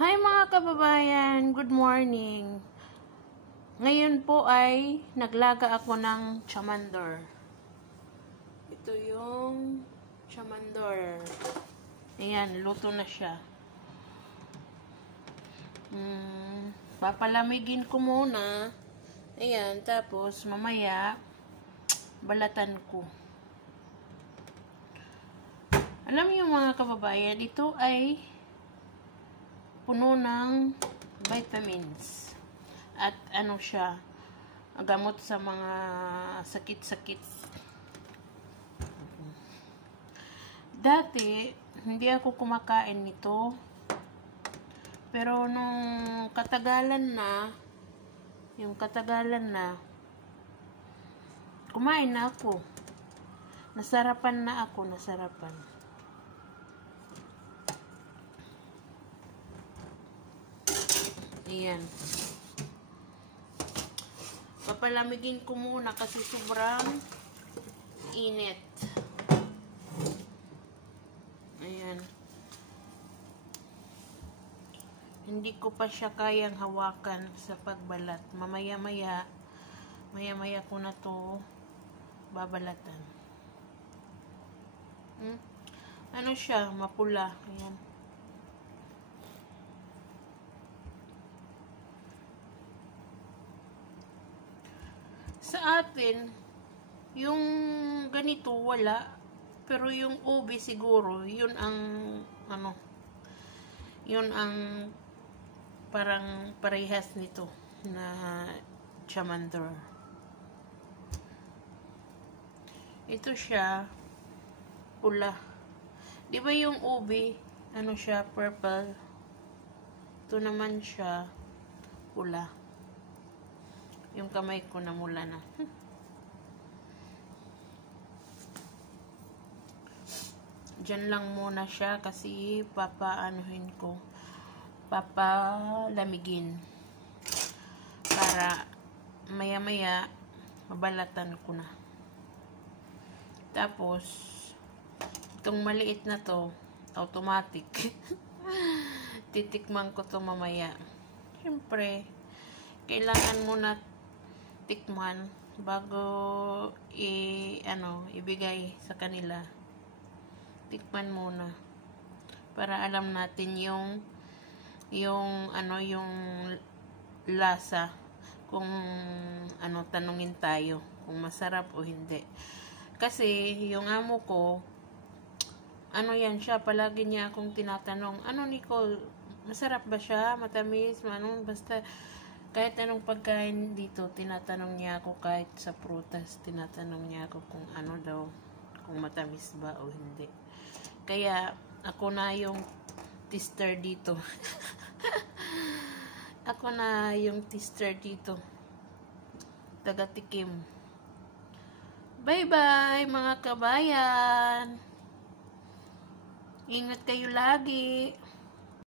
Hi mga kababayan, good morning. Ngayon po ay naglaga ako ng chamandor. Ito yung chamandor. Ayan, luto na siya. Papalamigin ko muna. Ayan, tapos mamaya balatan ko. Alam niyo mga kababayan, ito ay puno ng vitamins. At ano siya, gamot sa mga sakit-sakit. Dati, hindi ako kumakain nito. Pero nung katagalan na, kumain na ako. Nasarapan. Ayan. Papalamigin ko muna kasi sobrang init. Ayan. Hindi ko pa siya kayang hawakan sa pagbalat. Mamaya-maya ko na to babalatan. Ano siya? Mapula. Ayan. Sa atin, yung ganito wala, pero yung ube siguro, yun ang parang parehas nito na chamandor. Ito siya pula. Di ba yung ube, ano siya, purple? Ito naman siya pula. Yung kamay ko namula na. Diyan lang muna siya kasi papalamigin. Para maya-maya mabalatan ko na. Tapos, itong maliit na to, automatic. Titikman ko to mamaya. Siyempre, kailangan muna tikman bago ibigay sa kanila. Tikman muna para alam natin yung lasa, kung tanungin tayo kung masarap o hindi. Kasi yung amo ko, yan siya, palagi niya akong tinatanong, Nicole, masarap ba siya, matamis, basta kahit anong pagkain dito, tinatanong niya ako. Kahit sa prutas, tinatanong niya ako kung daw, kung matamis ba o hindi. Kaya, ako na yung tester dito. Ako na yung tester dito. Taga-tikim. Bye-bye, mga kabayan. Ingat kayo lagi.